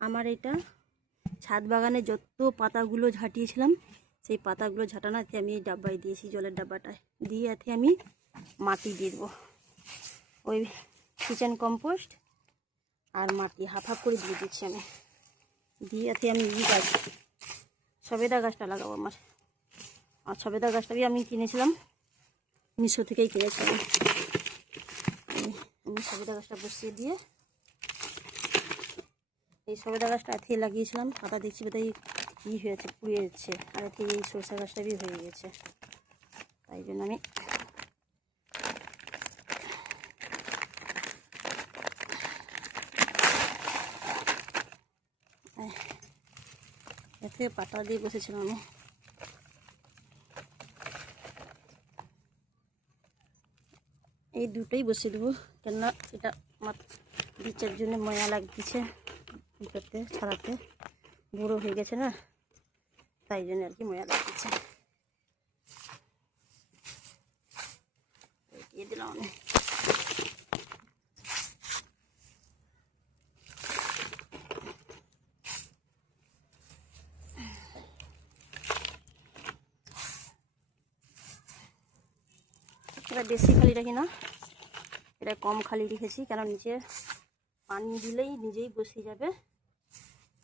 আমার এটা ছাদ বাগানে যত পাতাগুলো ঝাঁটিয়েছিলাম সেই পাতাগুলো ঝাঁটানাতে আমি এই ডাব্বায় দিয়েছি, জলের ডাব্বাটায় দিয়ে এতে আমি মাটি দিয়ে দেবো। ওই কিচেন কম্পোস্ট আর মাটি হাফ হাফ করে দিয়ে দিচ্ছি আমি। দিয়ে এতে আমি গাছ সবেদা গাছটা লাগাবো আমার। আর সবেদা গাছটা আমি কিনেছিলাম, মিশো থেকেই কিনেছিলাম। আমি সবেদা গাছটা বসিয়ে দিয়ে এই সবেদা গাছটা এতে লাগিয়েছিলাম। পাতা দেখছি বোধহয় ই হয়েছে, পুড়িয়ে যাচ্ছে। আর এতে এই সরষা গাছটা হয়ে গেছে, তাই জন্য আমি এতে পাতা দিয়ে বসেছিলাম। আমি এই দুটোই বসিয়ে দেবো, কেননা এটা আমার বিচার জন্য ময়লা লাগতেছে ই করতে, ছাড়াতে বুড়ো হয়ে গেছে না, তাই জন্য আর কি ময়লা লাগতেছে। দিয়ে দিলাম আমি। এটা বেশি খালি রাখি না, এটা কম খালি রেখেছি, কেন নিচে পানি দিলেই নিজেই বসে যাবে,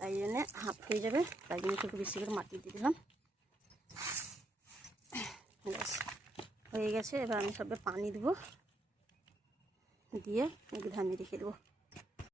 তাই জন্যে হাফ হয়ে যাবে, তাই জন্য একটু বেশি করে মাটি দিয়ে দিলাম। ব্যাস হয়ে গেছে। এবার আমি সবে পানি দেবো, দিয়ে ধানে রেখে দেবো।